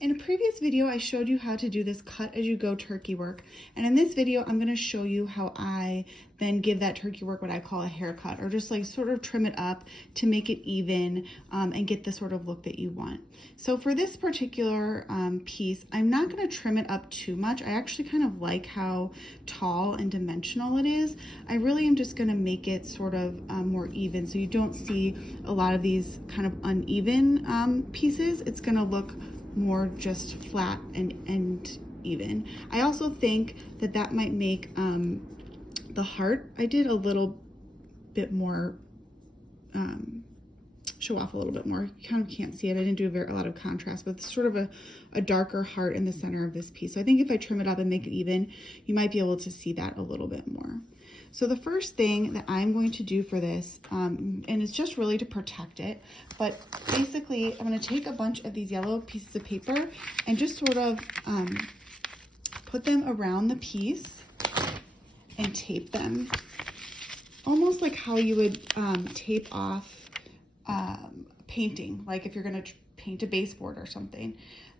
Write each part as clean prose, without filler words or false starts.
In a previous video, I showed you how to do this cut as you go turkey work. And in this video, I'm gonna show you how I then give that turkey work what I call a haircut, or just like sort of trim it up to make it even and get the sort of look that you want. So for this particular piece, I'm not gonna trim it up too much. I actually kind of like how tall and dimensional it is. I really am just gonna make it sort of more even, so you don't see a lot of these kind of uneven pieces. It's gonna look more just flat and even. I also think that that might make the heart, I did a little bit more, show off a little bit more. You kind of can't see it. I didn't do a lot of contrast, but it's sort of a darker heart in the center of this piece. So I think if I trim it up and make it even, you might be able to see that a little bit more. So the first thing that I'm going to do for this, and it's just really to protect it, but basically I'm going to take a bunch of these yellow pieces of paper and just sort of put them around the piece and tape them, almost like how you would tape off painting, like if you're going to paint a baseboard or something.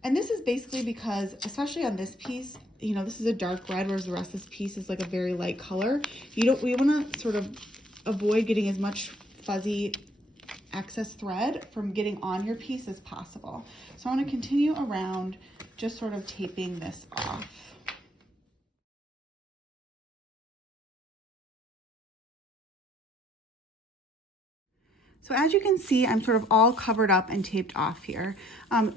And this is basically because, especially on this piece, you know, this is a dark red, whereas the rest of this piece is like a very light color. We want to sort of avoid getting as much fuzzy excess thread from getting on your piece as possible. So I want to continue around, just sort of taping this off. So as you can see, I'm sort of all covered up and taped off here.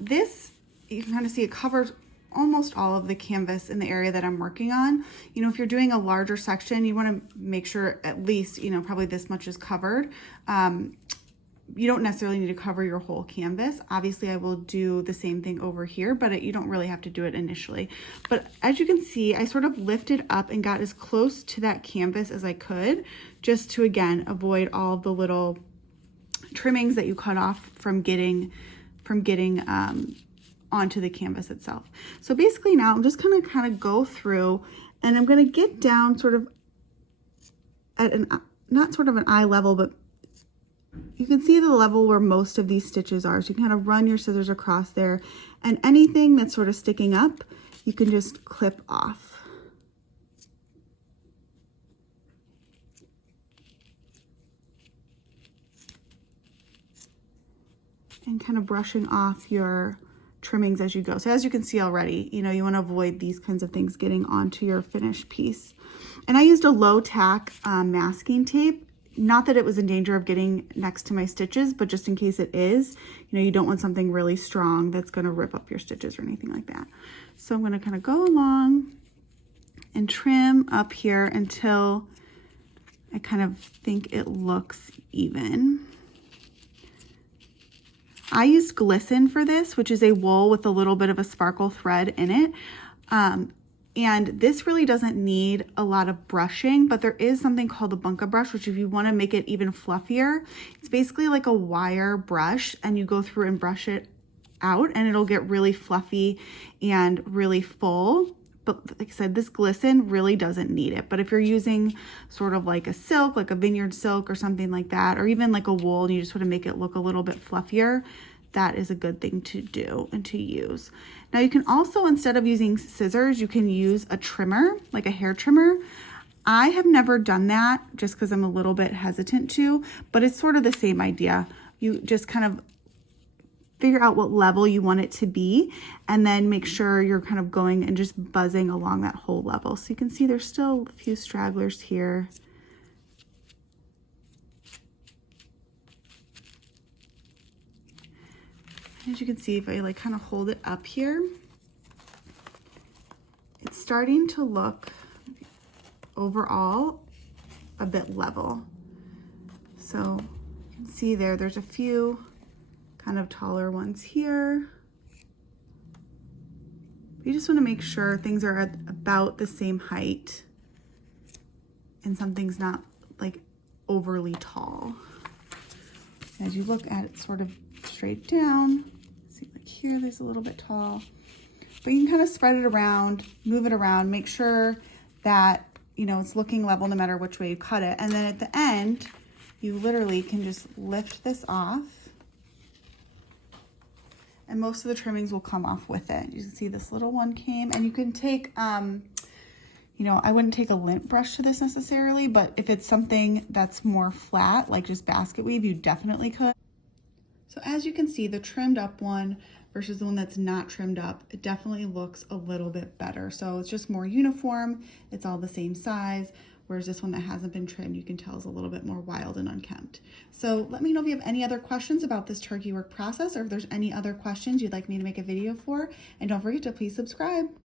This, you can kind of see it covers almost all of the canvas in the area that I'm working on. You know, if you're doing a larger section, you want to make sure at least, you know, probably this much is covered. You don't necessarily need to cover your whole canvas. Obviously, I will do the same thing over here, but you don't really have to do it initially. But as you can see, I sort of lifted up and got as close to that canvas as I could, just to, again, avoid all the little trimmings that you cut off from getting onto the canvas itself. So basically now I'm just gonna kind of go through and I'm gonna get down sort of at not sort of an eye level, but you can see the level where most of these stitches are. So you can kind of run your scissors across there, and anything that's sort of sticking up, you can just clip off. And kind of brushing off your trimmings as you go. So as you can see already, you know, you want to avoid these kinds of things getting onto your finished piece. And I used a low tack masking tape. Not that it was in danger of getting next to my stitches, but just in case it is, you know, you don't want something really strong that's going to rip up your stitches or anything like that. So I'm going to kind of go along and trim up here until I kind of think it looks even. I used glisten for this, which is a wool with a little bit of a sparkle thread in it. And this really doesn't need a lot of brushing, but there is something called the bunka brush, which if you want to make it even fluffier, it's basically like a wire brush, and you go through and brush it out and it'll get really fluffy and really full. But like I said, this glisten really doesn't need it. But if you're using sort of like a silk, like a vineyard silk or something like that, or even like a wool, and you just want to make it look a little bit fluffier, that is a good thing to do and to use. Now you can also, instead of using scissors, you can use a trimmer, like a hair trimmer. I have never done that just because I'm a little bit hesitant to, but it's sort of the same idea. You just kind of figure out what level you want it to be, and then make sure you're kind of going and just buzzing along that whole level. So you can see there's still a few stragglers here. As you can see, if I like kind of hold it up here, it's starting to look overall a bit level. So you can see there's a few kind of taller ones here. You just want to make sure things are at about the same height and something's not like overly tall. As you look at it sort of straight down, see like here, there's a little bit tall, but you can kind of spread it around, move it around, make sure that, you know, it's looking level no matter which way you cut it. And then at the end, you literally can just lift this off and most of the trimmings will come off with it. You can see this little one came, and you can take, you know, I wouldn't take a lint brush to this necessarily, but if it's something that's more flat, like just basket weave, you definitely could. So as you can see, the trimmed up one versus the one that's not trimmed up, it definitely looks a little bit better. So it's just more uniform. It's all the same size. Whereas this one that hasn't been trimmed, you can tell is a little bit more wild and unkempt. So let me know if you have any other questions about this turkey work process, or if there's any other questions you'd like me to make a video for. And don't forget to please subscribe.